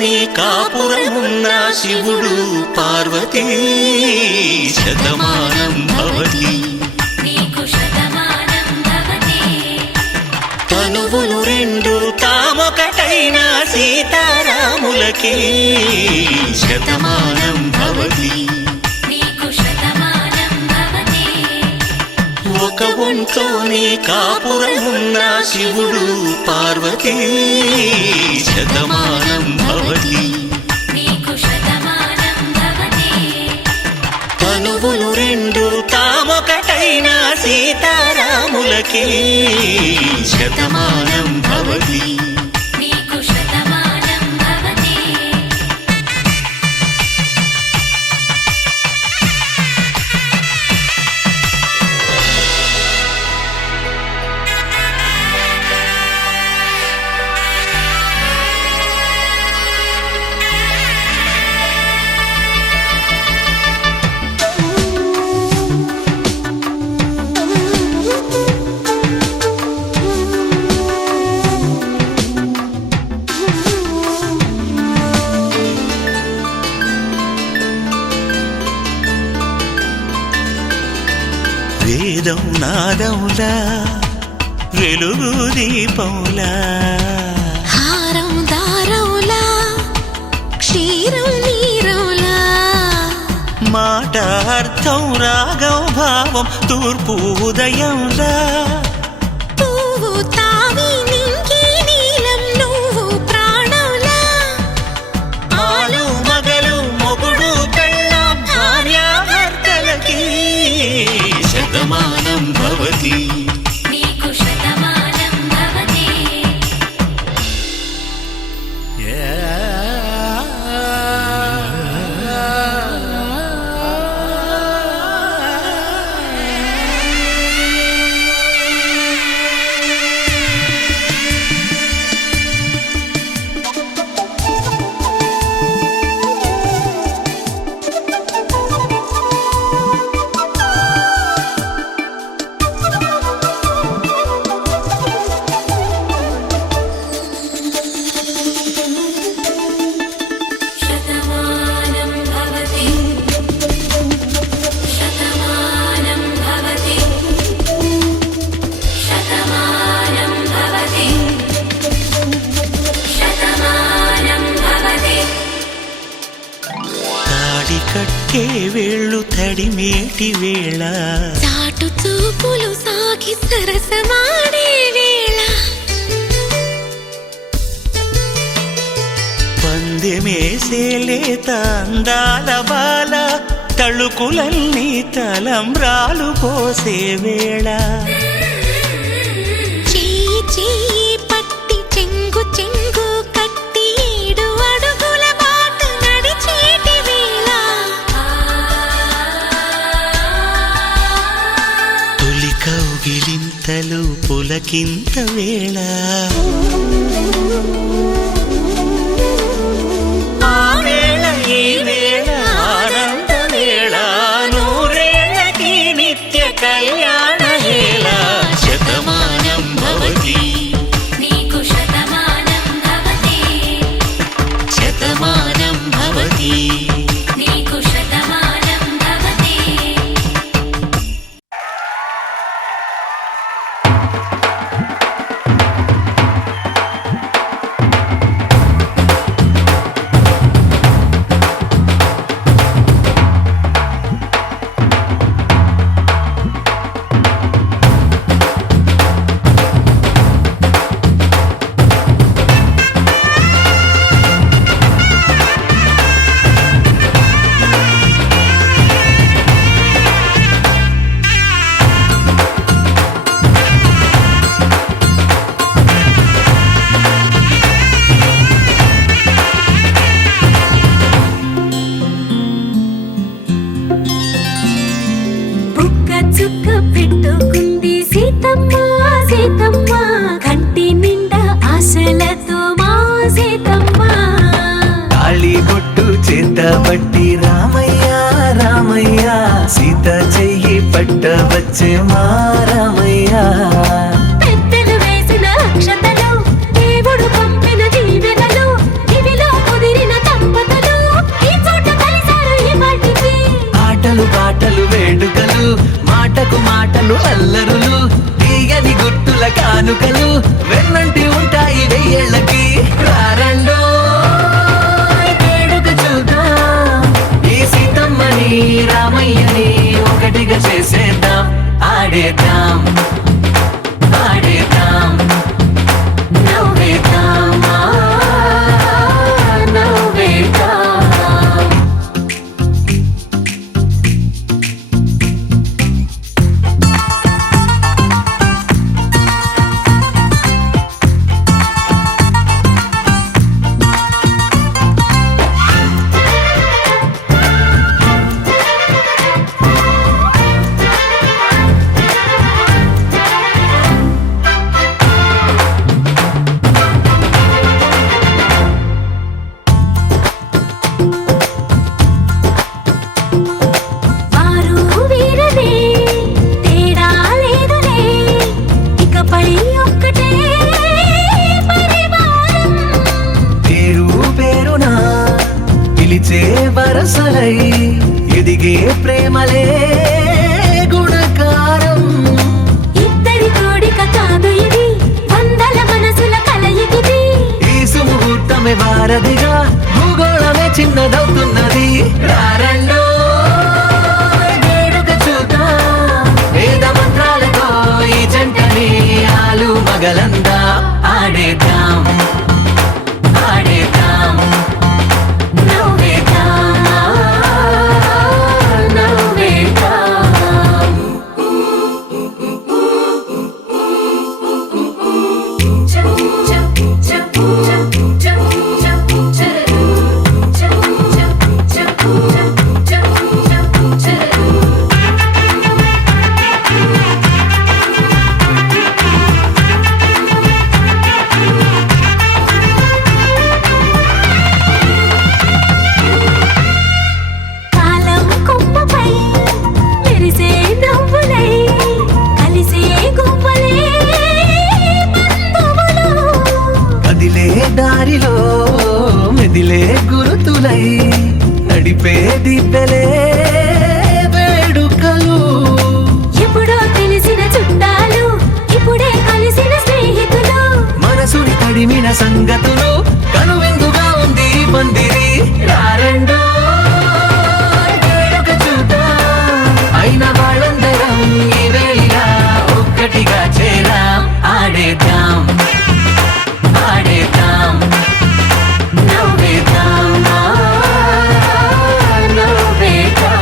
వంతోనే కాపురమున్న శివుడు పార్వతీ శతమానం భవతి తనువులు రెండు తామొకటైన సీతారాములకి శతమానం భవతి ఒక వంతోనే కాపురమున్న శివుడు పార్వతీ శతమానం భవతి తనువులు రెండు తామొకటైన సీతారాములకి శతమానం భవతి వేదం నాదములా వెలుగు దీపములా హారం దారములా క్షీరం నీరములా మాట అర్థం రాగం భావం తూర్పు ఉదయంలా పువ్వు తావి నింగి నీలం నువ్వు ప్రాణంలా ఆలు మగలు మొగుడు పెళ్ళాం భార్యాభర్తలకి శతమానం భవతి కట్టే వేళ్ళు తడిమేటి వేళ చాటు చూపులు సాగి సరసమాడే వేళ పందెమేసేలేత అందాల బాల తళుకులన్నీ తలంబ్రాలు పోసే వేళ చెయ్యి చెయ్యి పట్టి చెంగు చెంగు కట్టి 7 అడుగుల బాట నడిచేటి వేళ తొలి కౌగిలింతలు పులకింత వేళ ఆ వేళ ఈ వేళ ఆనంద వేళ నూరేళ్ళకి నిత్య కళ్యాణ వేళ శతమానం భవతి శతమానం భవతి పట్టి రామయ్య రామయ్య సీత చెయ్యి పట్ట వచ్చే మా రామయ్య పెద్దలు వేసిన అక్షతలు దేవుడు పంపిన దీవెనలు ఇవిలో కుదిరి కానుకలు వెన్నంటి ఉంటాయి వెయ్యేళ్ళకి. రారండో వేడుక చూద్దాం, ఈ సీతమ్మని రామయ్యని ఒకటిగా చేసేద్దాం. ఆడేద్దాం ఆడేద్దాం నవ్వేద్దాం నవ్వేద్దాం. వారు వీరనే తేడా లేదులే, ఇకపై ఒక్కటే పరివారం. పేరు పేరునా పిలిచే వరసలై ఎదిగే ప్రేమలే గుణకారం. ఇద్దరి కోడిక కాదు ఇది, వందల మనసుల కలయికిది. ఈ సుముహూర్తమే వారధిగా భూగోళమే చిన్నదవుతున్నది. రారండో వేడుక చూద్దాం, వేద మంత్రాలతో ఈ జంటని ఆలు మగలందా. ఆడేద్దాం ఆడేద్దాం నవ్వేద్దాం నవ్వేద్దాం. కాలం కొమ్మపై మెరిసే నవ్వులై కలిసే గువ్వలే బంధువులు. కదిలే దారిలో మెదిలే గురుతులై నడిపే దిబ్బెలే వేడుకలు. ఎప్పుడో తెలిసిన చుట్టాలు, ఇప్పుడే కలిసిన స్నేహితులు. మనసుని తడిమిన సంగతులు కనువిందుగా ఉంది ఈ పందిరి. రారండో వేడుక చూద్దాం, అయిన వాళ్ళందరం ఈ వేళ ఒక్కటిగా చేరాం. ఆడేద్దాం ఆడేద్దాం నవ్వేద్దాం నవ్వేద్దాం.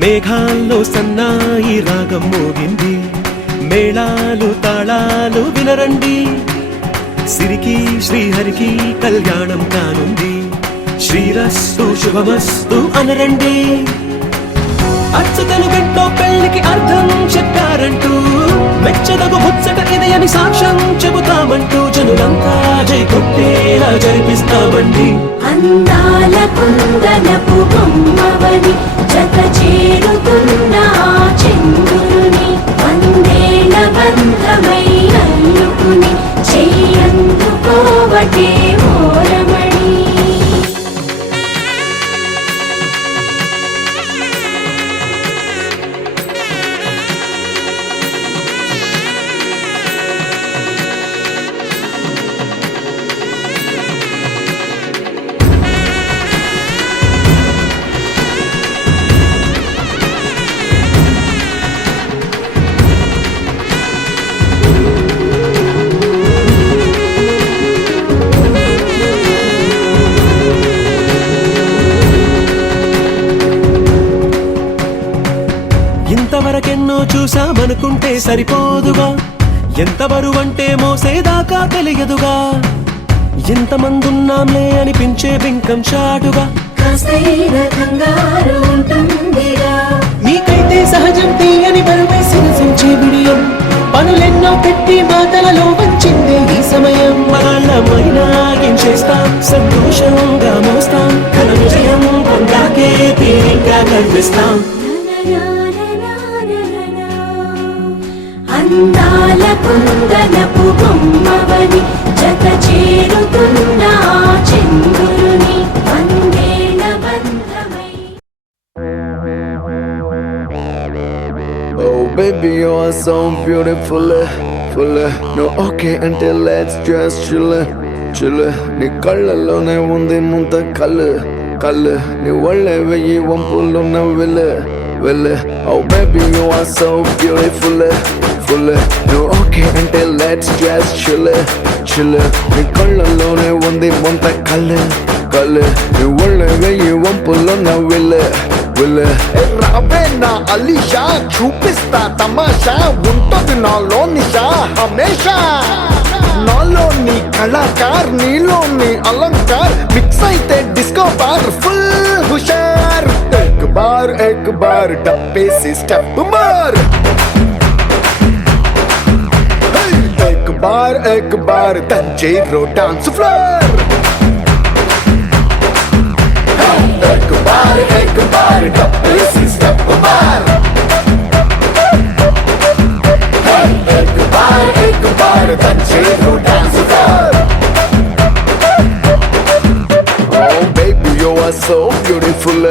మేఘాల్లో సన్నాయి రాగం మోగింది, మేళాలు తాళాలు వినరండి. సిరికి శ్రీహరికి కళ్యాణం కానుంది, శ్రీరస్తు శుభమస్తు అనరండి. అచ్చతలు గంటో పెళ్లికి అర్థం చెప్పారంటూ, మెచ్చదగు ముచ్చట ఇది అని సాక్ష్యం చెబుతామంటూ జనులంతా జై కొట్టేలా జరిపిస్తామండి. అందాల కుందనపు బొమ్మవని జత చేరుతున్న ఆ చంద్రుని వందేళ్ల బంధమై అల్లుకుని చెయ్యందుకోవటే ఓరమణి. ఇంతవరకెన్నో చూసామనుకుంటే సరిపోదుగా, ఎంత బరువంటే మోసేదాకా తెలియదుగా. ఇంతమందున్నాంలే అనిపించే బింకం చాటుగా, కాస్తైన కంగారు ఉంటుందిరా. నీకైతే సహజం తీయని బరువేసిన సంచే బిడియం, పనులెన్నో పెట్టి మాటలలో వచ్చిందే ఈ సమయం. వాళ్ళమైనా ఏం చేస్తాం, సంతోషంగా మోస్తాం, ఘన విజయం పొందాకే తీరిగ్గా కనిపిస్తాం. నా నా నా నా నా అందాల కుందనపు బొమ్మవని జత చేరుతున్న ఆ చంద్రుని వందేళ్ల బంధమై. Oh baby, you are so beautiful, full. No okay until let's just chill, chill. నీ కళ్ళలోనే ఉంది ముంత కళ్ళు, కళ్ళు. నీ ఒళ్ళే వెయ్యి వంపులున్న విల్లు, విల్లు. Oh baby, you are so beautiful, full. No okay until let's just chill, chill. నీ కళ్ళలోనే ఉంది ముంత కళ్ళు, కళ్ళు. నీ ఒళ్ళే వెయ్యి వంపులున్న విల్లు, విల్లు. రావే నా అలీషా, చూపిస్తా తమాషా, ఉంటది నాలో నిషా హమేషా. నాలో నీ కళాకార్, నీలో నీ అలంకార్, మిక్స్ అయితే డిస్కో బార్ ఫుల్ హుషార్. एक बार डब्बे से स्टेप मार. एक बार तंजीरो डांस फ्लोर. एक बार डब्बे से स्टेप मार. एक बार तंजीरो dance floor. Oh baby, you are so beautiful,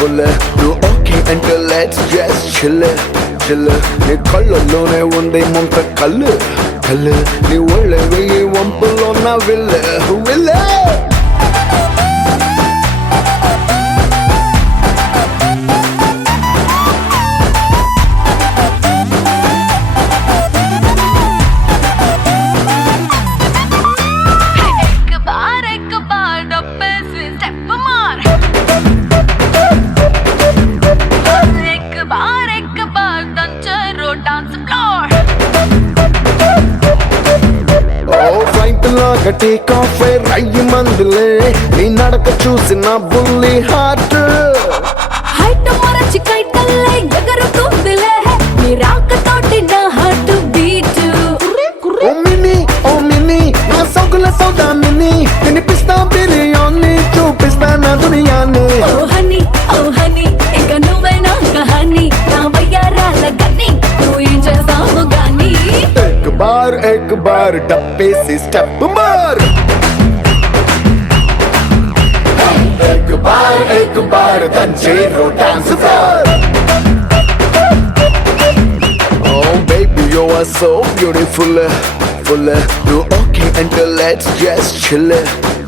full. You okay until let's just chill, chill. నీ కళ్ళలోనే ఉంది ముంత కళ్ళు, కళ్ళు. నీ ఒళ్ళే వెయ్యి వంపులో నా విల్ల, విల్ల. టేక్ ఆఫ్ రయ్యి మందులే, నీ నడక చూసి నా బుల్లి హార్ట్. హైట్ మరచి కైటల్లే ఎగరుతుందిలే, నీ రాకతోటి నా హార్ట్ బీట్. ఓ మినీ నా సౌకుల సౌదా మినీ, తినిపిస్తా బిర్యానీ, చూపిస్తా నా దునియాని. ఓ హనీ ఇక నువ్వే నా కహాని, నా వయ్యారాల గని నువ్వు ఏం చేస్తావు గాని. एक बार डब्बे से स्टेप मार. एक बार तंजीरो dance floor. Oh baby, you are so beautiful, full. You okay until let's just chill,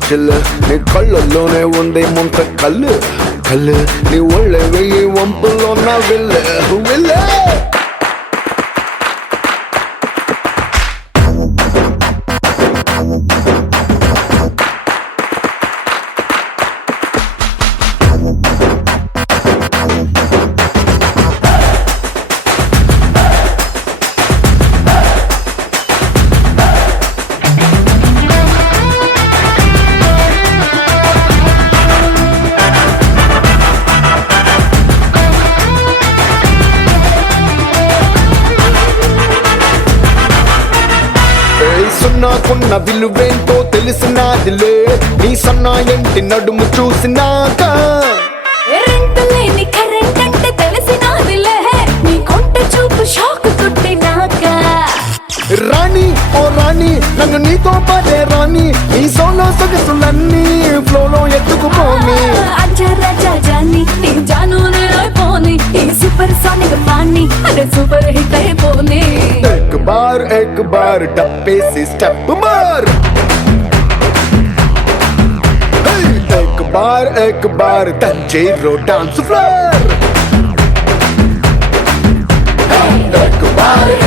chill. నీ కళ్ళలోనే ఉంది ముంత కళ్ళు, కళ్ళు. నీ ఒళ్ళే వెయ్యి వంపులో నా విల్ల, విల్ల. నాకున్న విలువేంటో తెలిసినాదిలే, నీ సన్నా ఎంటి నడుము చూసినాక. రెంట్ లేని కరెంట్ అంటే తెలిసినాదిలే, నీ కొంట చూపు షాక్ కొట్టినాక. రాణి ఓ రాణి, నన్ను నీతో పాటే రాణి, నీ సోలో సొగసులన్నీ ఫ్లోలో ఎత్తుకుపోని. అజరా జాని నీ జాను పోని, ఈ సూపర్ సానిక్ పాని అరే సూపర్ హిట్ అయిపోని. एक बार डब्बे से स्टेप मार. एक बार तंजीरो डांस फ्लोर.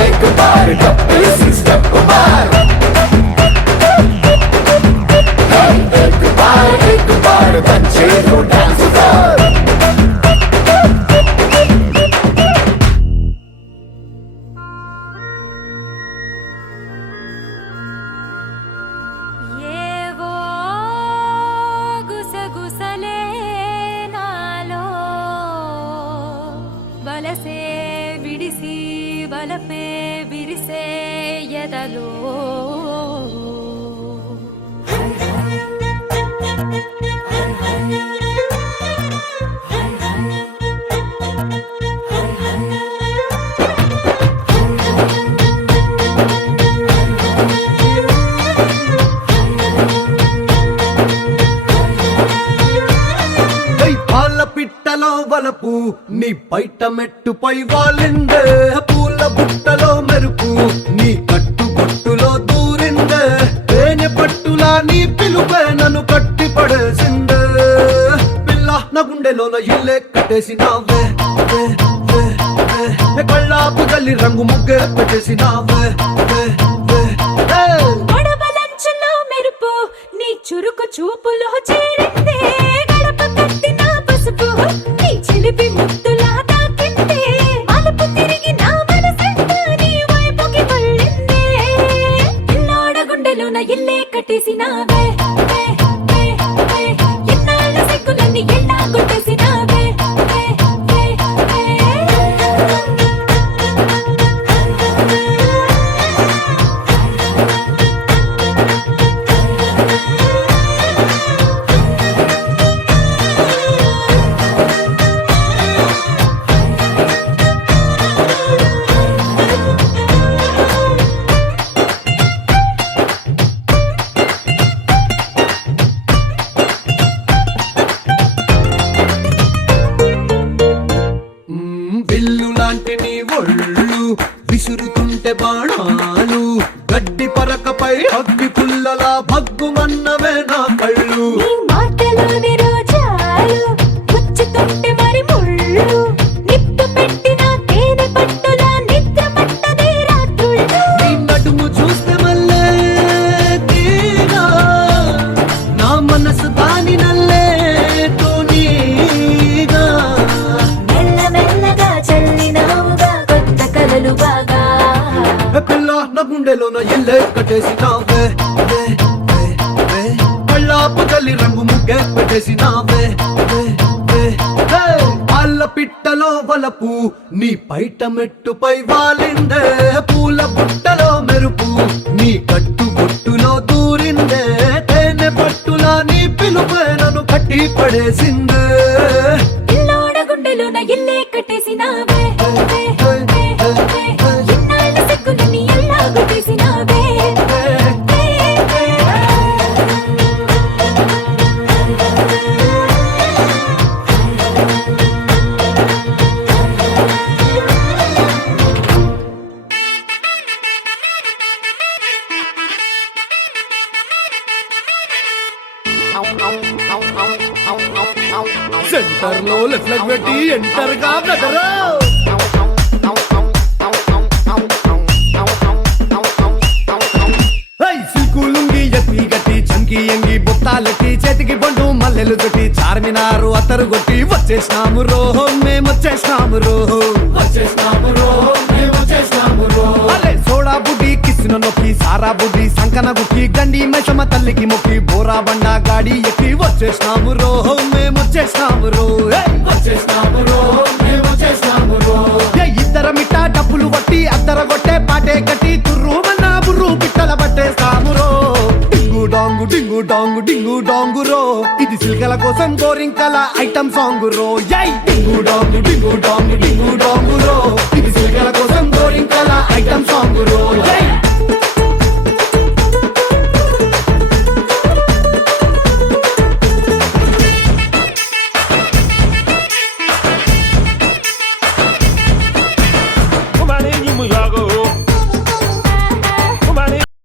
एक बार डब्बे से स्टेप मार. एक बार तंजीरो डांस फ्लोर. వలసే విడిసి బలపే విరిసే ఎదలో. పిట్టలో వలపు నీ పైట మెట్టుపై వాలిందే పూల బుట్టలో మెరుపు నీ కట్టు బొట్టులో దూరిందే తేనె పట్టులా నీ పిలుపే నన్ను కట్టి పడేసిందే పిల్ల నా గుండెలోన ఇల్లే కట్టేసినావే కళ్ళాపు గల్లి రంగు ముగ్గే పెట్టేసినావే గొడవలంచులో మెరుపు నీ చురుకు చూపులో చేరిందే గడప కట్టిన పసుపు నీ చిలిపి ముద్దులా తాకిందే మలుపు తిరిగి నా మనసంతా నీ వైపుకి మళ్ళిందే ఇల్లోడ గుండెలోన ఇల్లే కట్టేసినావే ఎన్నాళ్ళ సిగ్గులన్నీ ఎల్లా కొట్టేసినావే బిల్లు లాంటి నీ ఒళ్ళు విసురుతుంటే బాణాలు గడ్డి పరకపై అగ్గి పుల్లలా భగ్గుమన్నవే నా కళ్ళు నీ మాటలోని రోజాలు గుచ్చుతుంటే మరి ముళ్ళు నిప్పు పెట్టిన తేనె పట్టులా నిద్ర పట్టదే రాత్రుళ్ళు నీ నడుము చూస్తే మళ్ళీ తీరా నా మనసు దాని నల్లే తూనీగా మెల్లమెల్లగా చల్లినావుగా కొత్త కలలు బాగా పిల్ల నా గుండెలోన ఎల్లే కట్టేసినావే కళ్ళాపు తల్లి రంగు ముగ్గే పెట్టేసినావే పాల పిట్టలో వలపు నీ పైట మెట్టుపై వాలిందే పూల బుట్టలో మెరుపు నీ కట్టు బొట్టులో దూరిందే తేనె పట్టులా నీ పిలుపే నన్ను కట్టి పడేసిందే ఇల్లోడ గుండెలోన ఇల్లే కట్టేసినావే ఇన్నాళ్ళ సిగ్గులన్నీ ఎల్లా కొట్టేసినావే సెంటర్ లో లెఫ్ట్ లెగ్ పెట్టి ఎంటర్ గా బ్రదర్ సిల్కు లుంగి ఎత్తి గట్టి చంకి ఎంగి బొత్తాలెట్టి చేతికి బండు మల్లెలు చుట్టి చార్మినారు అత్తరు కొట్టి వచ్చేసినాము రోహో మేమొచ్చేసినాము రోహో అరే సోడా బుడ్డి కిసిన నొక్కి సారా బుడ్డి సంకన గుక్కి గండి మైసమ్మ తల్లికి మొక్కి బోరా బండా గాడి ఎక్కి వచ్చేసినాము రోహో మేమొచ్చేసినాము రో ఇద్దర మిట్ట డబ్బులు వట్టి అద్దర కొట్టే పాటే కట్టి తుర్రు మన్నా బుర్రు పిట్టల పట్టేస్తాము రో డింగు డాంగు డింగు డాంగు డింగు డాంగు రో ఇది సిల్కల కోసం గోరింకల ఐటమ్ సాంగ్ రో యై డింగు డాంగు డింగు డాంగు డింగు డాంగు రో ఇది సిల్కల కోసం గోరింకల ఐటమ్ సాంగ్ రో యై